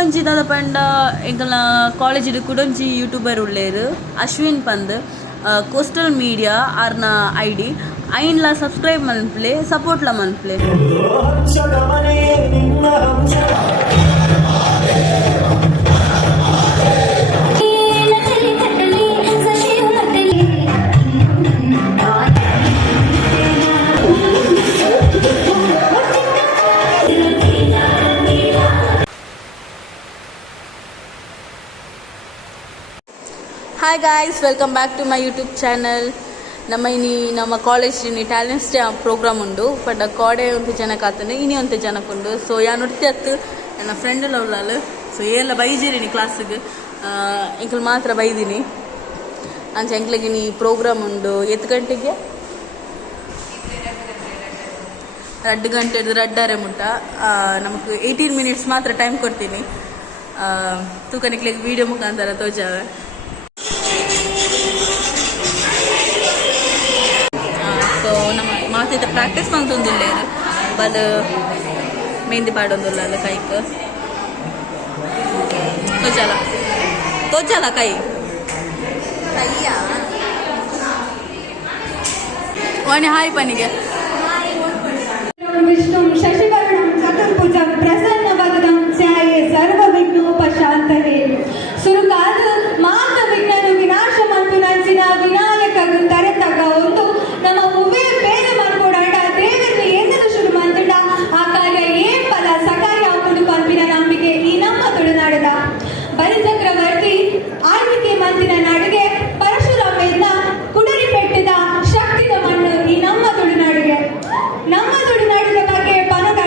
ಇಂಕೊಂಚಿ ದಾದ ಪಂಡ ಎಂಕಲ್ನ ಕಾಲೇಜಿಡ್ ಕುಡೊಂಜಿ ಯೂಟ್ಯೂಬರ್ ಉಳ್ಳೇರು ಅಶ್ವಿನ್ ಪಂದ್ ಕೋಸ್ಟಲ್ ಮೀಡಿಯಾ ಆರ್ನ ಐಡಿ ಐನ್ಲ ಸಬ್ಸ್ಕ್ರೈಬ್ ಮನ್ಪ್ಲೆ ಸಪೋರ್ಟ್ಲ ಮನ್ಪ್ಲೆ. Hi guys, welcome back to my YouTube channel. ನಮ್ಮ ಕಾಲೇಜ್ ಟ್ಯಾಲೆಂಟ್ಸ್ ಡೇ ಪ್ರೋಗ್ರಾಮ್ ಉಂಡು ಬಟ್ ಕಾಡೆ ಒಂದು ಜನಕ್ಕೆ ಆತಂದೆ ಇನಿ ಒಂದು ಜನಕ್ಕುಂಡು. ಸೊ ಯಾ ನೃತ್ಯ ಅತ್ತು ನನ್ನ ಫ್ರೆಂಡ್ ಎಲ್ಲ ಉಳ್ಳಾಲು. ಸೊ ಎಲ್ಲ ಬೈಜಿrini ಕ್ಲಾಸಿಗೆ ಇಂಕಲ್ ಮಾತ್ರ ಬೈದಿನಿ ಅಂಚೆ ಎಂಕ್ಲಿಗೆ ನೀ ಪ್ರೋಗ್ರಾಮ್ ಉಂಡು. 8 ಗಂಟೆಗೆ 2 ಗಂಟೆ 2:30 ಮುಟ್ಟ ನಮಗೆ 18 ಮಿನಿಟ್ಸ್ ಮಾತ್ರ ಟೈಮ್ ಕೊಡ್ತೀನಿ. ತೂಕನಿಕ್ಲಿಗೆ ವೀಡಿಯೋ ಮುಖಾಂತರ ತೋಜಾವೆ. ಸೊ ನಮ್ಮ ಮಾತಿದ ಪ್ರಾಕ್ಟೀಸ್ ಮಂತೊಂದುಲ್ಲೇರು ಬಲ್ ಮೆಹಂದಿ ಪಾಡೊಂದುಲ್ಲ ಕೈಕ್ ತೋಜಾಲ ಕೈ ಕೈಯ ವಾಣಿ ಹಾಯ್ ಪನಿಗೆ ವಿಷ್ಣು ಶಶಿವರ್ಣಂ ಚತುರ್ಭುಜಂ ಪ್ರಸನ್ನವದನಂ ಧ್ಯಾಯೇ ಸರ್ವವಿಘ್ನೋಪಶಾಂತಯೇ. ಸುರುಕಾದ ಮಾತ ವಿಘ್ನನು ವಿನಾಶ ಮಂತು ನಂಚಿನ ವಿನಾಯಕರು ತರೆತಗ ಒಂದು ನಮ್ಮ ಉವೆ ಬೇರೆ ಮಾಡ್ಕೊಡಾಟ ದೇವರನ್ನು ಎಂದೂ ಶುರು ಮಂತುಂಡ ಆ ಕಾರ್ಯ ಏನ್ ಫಲ ಸಕಾರ್ಯ ಆಗುದು ಪಂಪಿನ ನಂಬಿಕೆ ಈ ನಮ್ಮ ತುಳುನಾಡದ ಬಲಿಚಕ್ರವರ್ತಿ ಆಳ್ವಿಕೆ ಮಂತಿನ ನಡುಗೆ ಪರಶುರಾಮೇನ ಕುಡರಿ ಬೆಟ್ಟದ ಶಕ್ತಿದ ಮಣ್ಣು ಈ ನಮ್ಮ ತುಳುನಾಡಿಗೆ. ನಮ್ಮ ತುಳುನಾಡಿನ ಬಗ್ಗೆ ಪನದ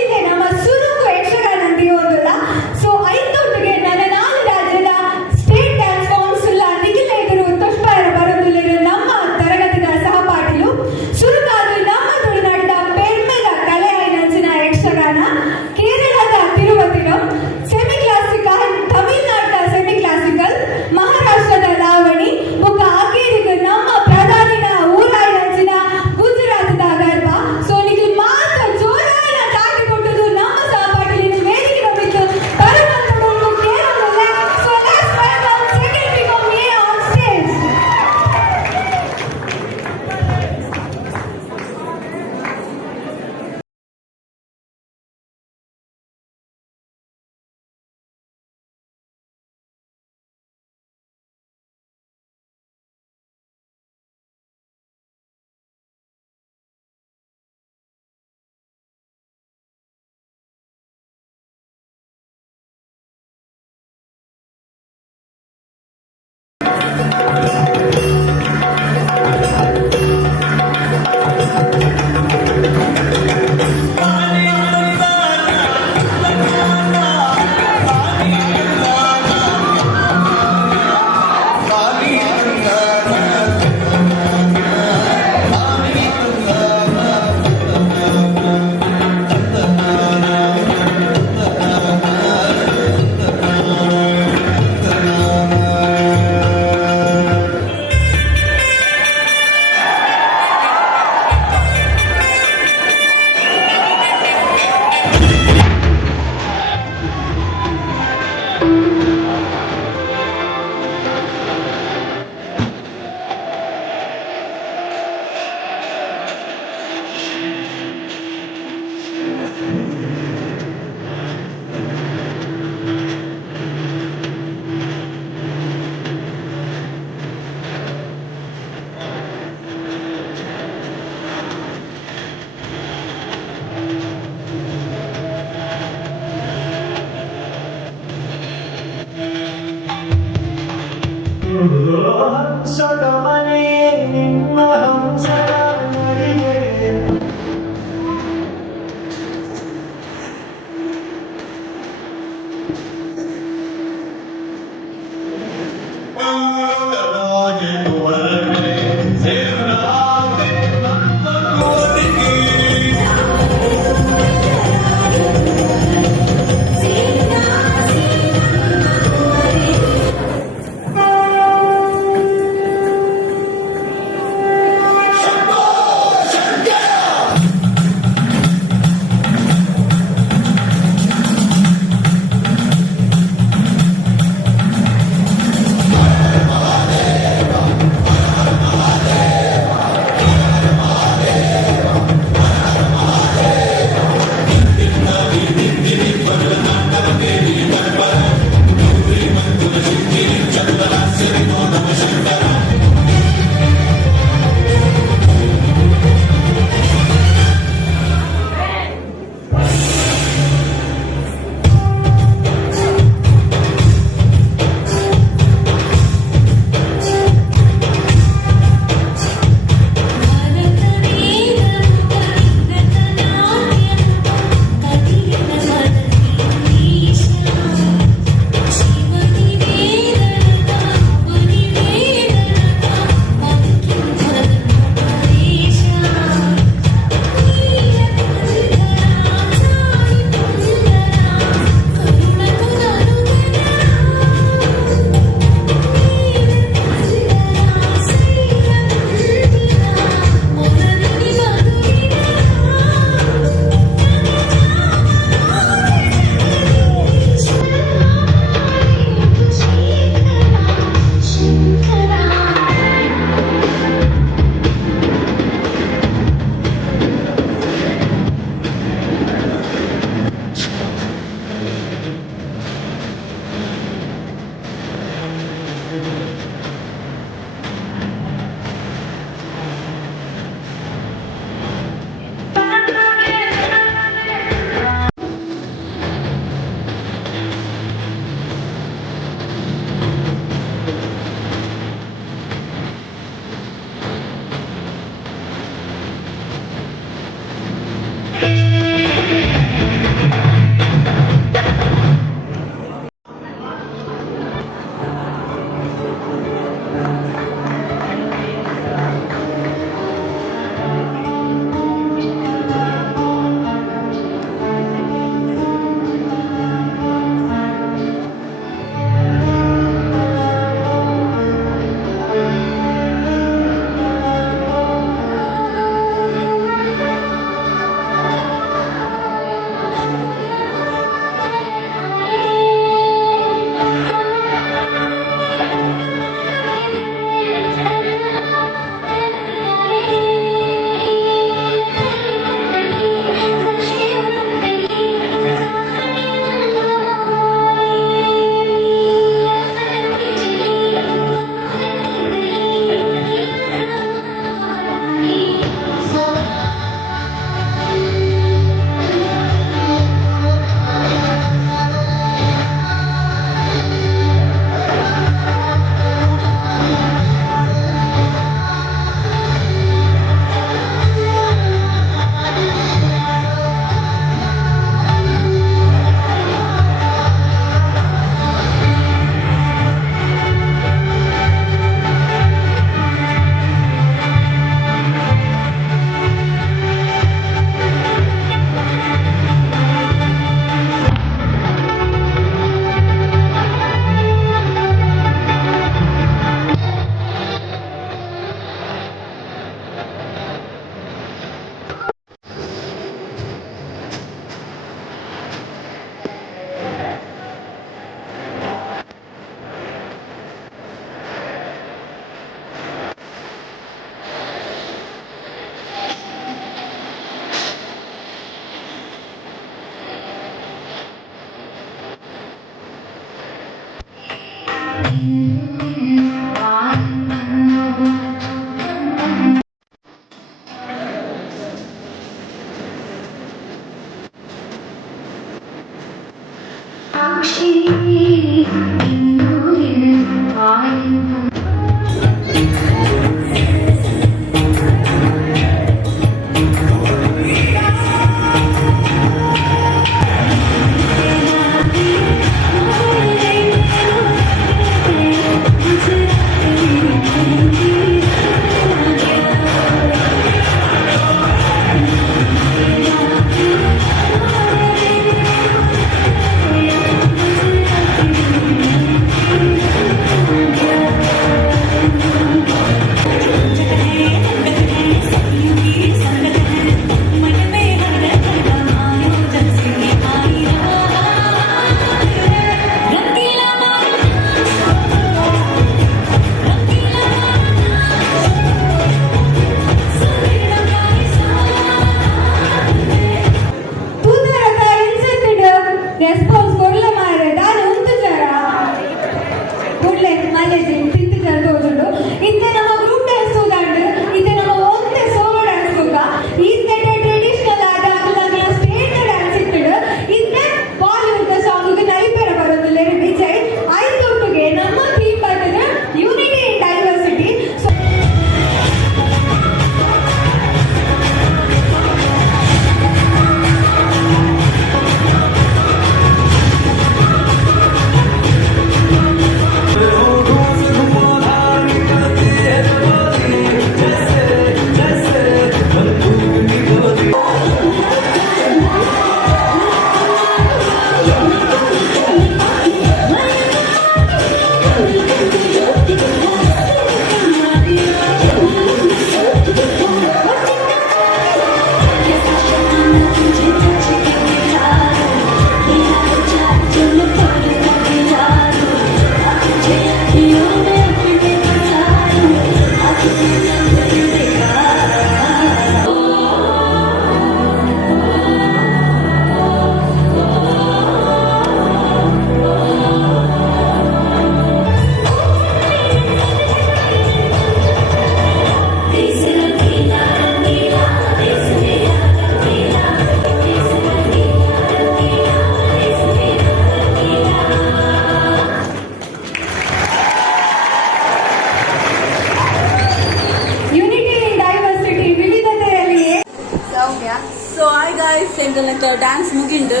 ಗಾಯ್ಸ್ ಎಂಕಲ್ನಂತ ಡ್ಯಾನ್ಸ್ ಮುಗಿಂಡು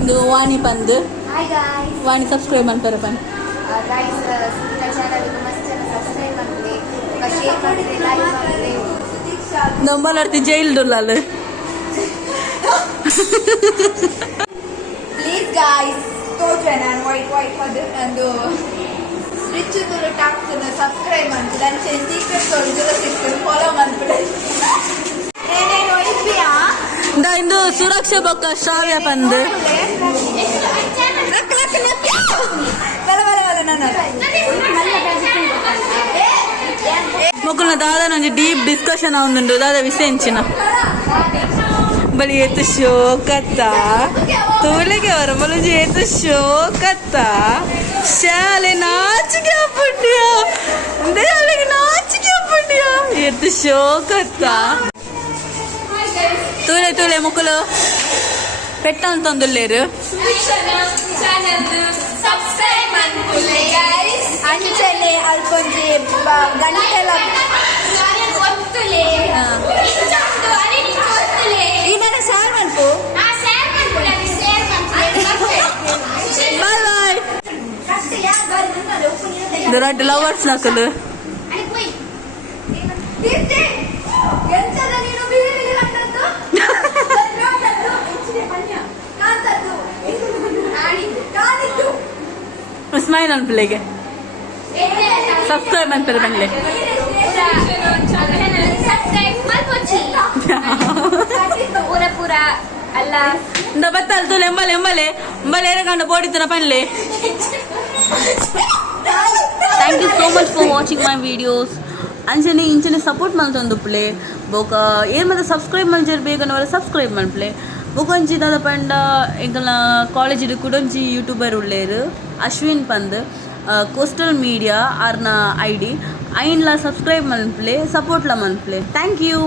ಇದು ವಾಣಿ ಬಂದು ಹಾಯ್ ಗಾಯ್ಸ್ ವಾಣಿ ಸಬ್ಸ್ಕ್ರೈಬ್ ಮಾಡ್ತಾರೆ ಬನ್ನಿ ಗೈಸ್ ಸುನಿತಾ ಚಾನಲ್ ಮಸ್ತ್ ಜನ ಸಬ್ಸ್ಕ್ರೈಬ್ ಮಾಡ್ತೀವಿ ఒక ಶೇರ್ ಮಾಡಿದ್ರೆ ಲೈಕ್ ಮಾಡಿದ್ರೆ ನಮ್ಮಲ್ಲರ್ತಿ ಜೈಲ್ಡುಲ್ಲ ಪ್ಲೀಸ್ ಗಾಯ್ಸ್ ತೋಟ್ರೆ ನಾನು ವೈಟ್ ಅದು ನಂದು ರಿಚ್ ತುಳು ಟಾಕ್ಸ್ ಸಬ್ಸ್ಕ್ರೈಬ್ ಮಾಡ್ತೀನಿ ನನ್ನ ಸೀಕ್ರೆಟ್ ತೊಳೆದು ಸಿಗ್ತೀನಿ ಫಾಲೋ ಮಾಡ್ಬಿಡಿ ಏನೇನು ಒಯ್ತೀಯಾ ಇಂದು ಸುರಕ್ಷೆ ಬೊಕ್ಕ ಶ್ರಾವ್ಯ ಬಂದು మొక్కల దాదా నుంచి డీప్ డిస్కషన్ అవుతుండు దాదా విషయించిన బలి ఏతు షోకత్త తోలిಗೆ ಅವರ ಬಲಜಿ ಏತು ಶೋಕತ್ತ ಶಾಲೆ ನಾಚಿಕೆ ಅಪ್ಪುಂಡಿಯಾ ದೇವಳಿಗೆ ನಾಚಿಕೆ ಅಪ್ಪುಂಡಿಯಾ ಏತು ಶೋಕತ್ತ ತೂಲೆ ತೂಲೆ ಮುಕ್ಕಲು పెట్టాను తొందరలేరు ಅಂಚನೆ ಅಲ್ಕೊಂಜಿ ಗಂಟೆಲ ಈಗ ಶೇರ್ ಮಾಡ್ಕು బాయ్ బాయ్ దొరటి లవర్స్ నాకులు ಸ್ಮೈಲ್ ಅನ್ಪಿಲ್ಲಿಗೆ ಸಬ್ಸ್ಕ್ರೈಬ್ ಅನ್ಪಿಲ್ಲ ಬಂದ್ಲೆ ಪೂರ ಅಲ್ಲ ಬತ್ತಲ್ ತುಲೆ ಎಂಬಲೆ ಎಂಬಲೆ ಎಂಬಲೆ ಎರಗಂಡ ಬೋಡಿತನ ಪನ್ಲೆ thank you so much for watching my videos ಅಂಚನೆ ಇಂಚನೆ ಸಪೋರ್ಟ್ ಮಲ್ತೊಂದು ಪ್ಲೇ ಬೋಕ ಏನು ಮತ್ತೆ ಸಬ್ಸ್ಕ್ರೈಬ್ ಮಲ್ಜರ್ ಬೇಗನವರ ಸಬ್ಸ್ಕ್ರೈಬ್ ಮಲ್ಪ್ಲೆ ಬೊಕೊಂಜಿ ದಾದ ಪಂಡ ಎಂಕಲ್ನ ಕಾಲೇಜಿಡ್ ಕುಡೊಂಜಿ ಯೂಟ್ಯೂಬರ್ ಉಳ್ಳೇರು ಅಶ್ವಿನ್ ಪಂದ್ ಕೋಸ್ಟಲ್ ಮೀಡಿಯಾ ಆರ್ನ ID ಐನ್ಲ ಸಬ್ಸ್ಕ್ರೈಬ್ ಮಲ್ಪ್ಲೆ ಸಪೋರ್ಟ್ಲ ಮಲ್ಪ್ಲೆ ಥ್ಯಾಂಕ್ ಯು